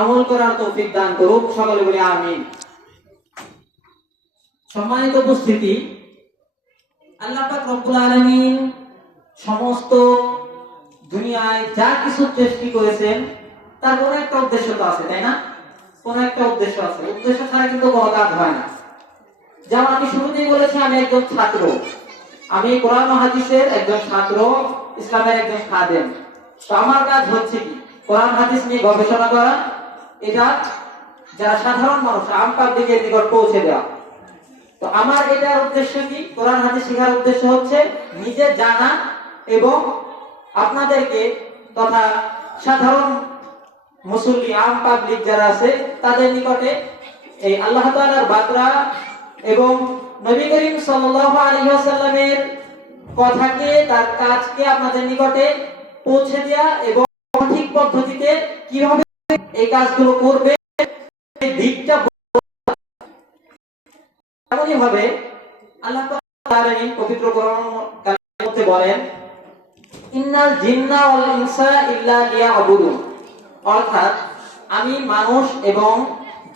আমল করার তৌফিক দান করুক, সকলে বলি আমিন। সম্মানিত উপস্থিতি, আল্লাহ পাক রব্বুল আলামিন সমস্ত দুনিয়ায় যা কিছু সৃষ্টি করেছেন, তার কোনো একটা উদ্দেশ্য তো আছে, তাই না? কোনো একটা উদ্দেশ্য আছে। উদ্দেশ্য ছাড়া কিন্তু কোনো কাজ হয় না। যেমন আমি শুরুতেই বলেছি, আমি একজন ছাত্র। আমি কোরআন হাদিসের একজন ছাত্র, ইসলামের একজন খাদেম। তো আমার কাজ হচ্ছে কি? কোরআন, হাদিস নিয়ে গবেষণা করা এটা যারা সাধারণ মানুষ আম পাবলিকের নিকট পৌঁছে দেওয়া। তো আমার এটার উদ্দেশ্য কি? কোরআন হাদিস শেখার উদ্দেশ্য হচ্ছে নিজে জানা এবং আপনাদেরকে তথা সাধারণ মুসল্লি, আম পাবলিক যারা আছে, তাদের নিকটে এই আল্লাহ তাআলার বার্তা এবং নবী করিম সাল্লাল্লাহু আলাইহি ওয়াসাল্লামের কথাকে, তার কাজকে আপনাদের নিকটে পৌঁছে দেওয়া এবং সঠিক পদ্ধতিতে কীভাবে এই কাজগুলো করবে এমনই ভাবে আল্লাহ পবিত্র বলেন অর্থাৎ, আমি মানুষ এবং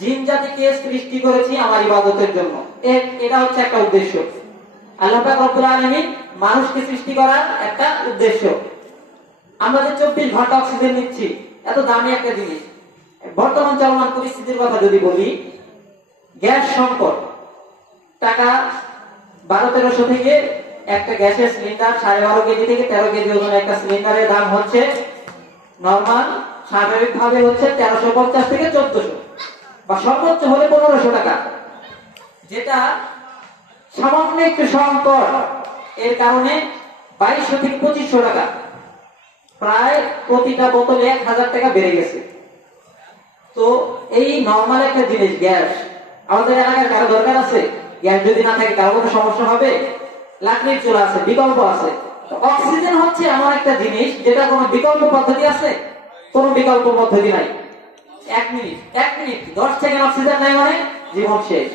জিন জাতিকে সৃষ্টি করেছি আমার ইবাদতের জন্য। এটা হচ্ছে একটা উদ্দেশ্য। আল্লাহ মানুষকে সৃষ্টি করার একটা উদ্দেশ্য। আমরা যে চব্বিশ ঘণ্টা অক্সিজেন নিচ্ছি, এত দামি একটা জিনিস। বর্তমান চলমান পরিস্থিতির কথা যদি বলি, গ্যাস সংকট। টাকা বারো তেরোশো থেকে একটা গ্যাসের সিলিন্ডার সাড়ে বারো কেজি থেকে তেরো কেজি ওজন একটা সিলিন্ডারের দাম হচ্ছে নর্মাল স্বাভাবিক ভাবে হচ্ছে তেরোশো পঞ্চাশ থেকে চোদ্দশো বা সর্বোচ্চ হলে পনেরোশো টাকা। যেটা সামান্য একটু সংকট। এর কারণে বাইশশো থেকে পঁচিশশো টাকা। প্রায় প্রতিটা বোতলে এক হাজার টাকা বেড়ে গেছে। তো এই নর্মাল একটা জিনিস, গ্যাস। আমাদের এলাকার কারও দরকার আছে? গ্যাস যদি না থাকে, কারও সমস্যা হবে? লাকড়ির চুলা আছে, বিকল্প আছে। অক্সিজেন হচ্ছে এমন একটা জিনিস, যেটা কোনো বিকল্প পদ্ধতি আছে? কোনো বিকল্প পদ্ধতি নাই। এক মিনিট এক মিনিট, দশ সেকেন্ড অক্সিজেন নাই মানে জীবন শেষ।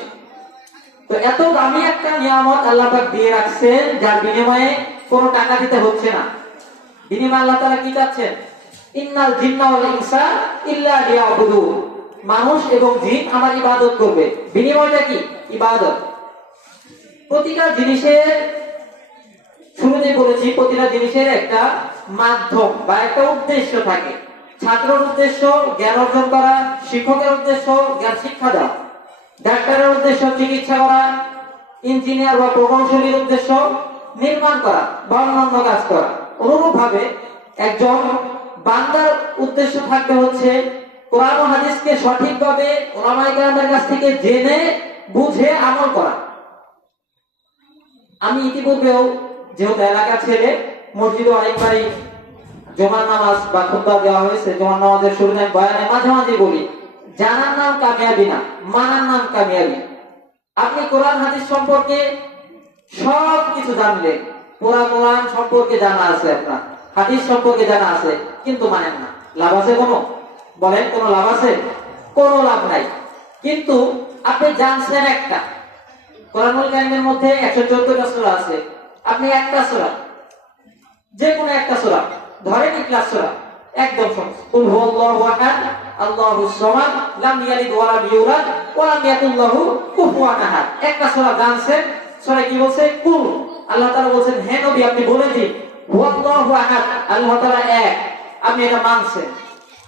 তো এত দামি একটা নিয়ামত আল্লাহ পাক দিয়ে রাখছেন, যার বিনিময়ে কোনো টাকা দিতে হচ্ছে না। বিনিময়ে আল্লাহ তারা কি চাচ্ছেন? ইন্নাল জিন্না ওয়াল ইনসা ইল্লা মানুষ এবং জিন আমার ইবাদত করবে। বিনিময়টা কি? ইবাদত। প্রতিটা জিনিসের শুরুতে বলেছি, প্রতিটা জিনিসের একটা মাধ্যম বা একটা উদ্দেশ্য থাকে। ছাত্রের উদ্দেশ্য, জ্ঞান অর্জন করা, শিক্ষকের উদ্দেশ্য, জ্ঞান শিক্ষা দেওয়া। ডাক্তারের উদ্দেশ্য, চিকিৎসা করা, ইঞ্জিনিয়ার বা প্রকৌশলীর উদ্দেশ্য, নির্মাণ করা বা অন্যান্য কাজ করা। অনুরূপ ভাবে একজন বান্দার উদ্দেশ্য থাকতে হচ্ছে কোরআন হাদিসকে সঠিকভাবে ওলামায়ে কেরামের কাছ থেকে জেনে, বুঝে আমল করা। আমি ইতিপূর্বেও যেহেতু এলাকা ছেলে, মসজিদে অনেকবারই জমার নামাজ বা খুতবা দেওয়া হয়েছে, জমার নামাজের শুরুতে আমি বয়ানে মাঝে মাঝে বলি, জানার নাম কামিয়াবি না, মানার নাম কামিয়াবি। আপনি কোরআন, হাদিস সম্পর্কে সব কিছু জানলেন পুরা কোরআন সম্পর্কে জানা আছে আপনার। হাদিস সম্পর্কে জানা আছে, কিন্তু মানেন না। লাভ আছে কোনো? বলেন, কোনো লাভ আছে? কোনো লাভ নাই। কিন্তু আপনি জানছেন একটা। কোরআনুল মধ্যে একশো চোদ্দটা সূরা আছে। আপনি একটা সূরা। যে কোনো একটা সূরা। ধরেন ইখলাস সূরা। একদম সহজ। কুল হুয়াল্লাহু লাম ইয়ালিদ ওয়া লাম ইউলাদ, ওয়া লাম কুফুয়ান আহাদ। একটা সূরা জানছেন। সূরা কি বলছে? কুল। আল্লাহ তাআলা বলেন হে নবী, আপনি বলে দিন। এক। এটা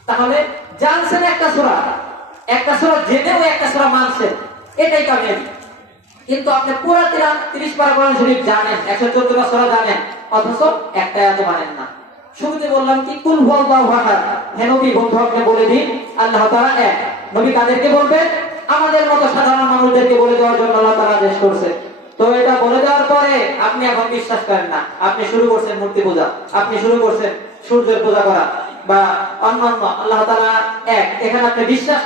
তাহলে একটা সূরা। একটা সূরা একটা সূরা এটাই কিন্তু তিরিশ জানেন, একশো সূরা জানেন একটা মানেন না। শুরুতে বললাম কি, কুল হুয়াল্লাহু আহাদ। বন্ধু, আপনি বলে দিন, আল্লাহ এক। নবী কাদেরকে বলবেন? আমাদের মতো সাধারণ মানুষদেরকে বলে দেওয়ার জন্য আল্লাহ তাআলা আদেশ করছে। তো এটা বলে দেওয়ার পরে আপনি এখন বিশ্বাস করেন না। আপনি শুরু করছেন মূর্তি পূজা। আপনি শুরু করছেন সূর্যের পূজা করা বা অন্যান্য, আল্লাহ তালা এক। এখানে আপনি বিশ্বাস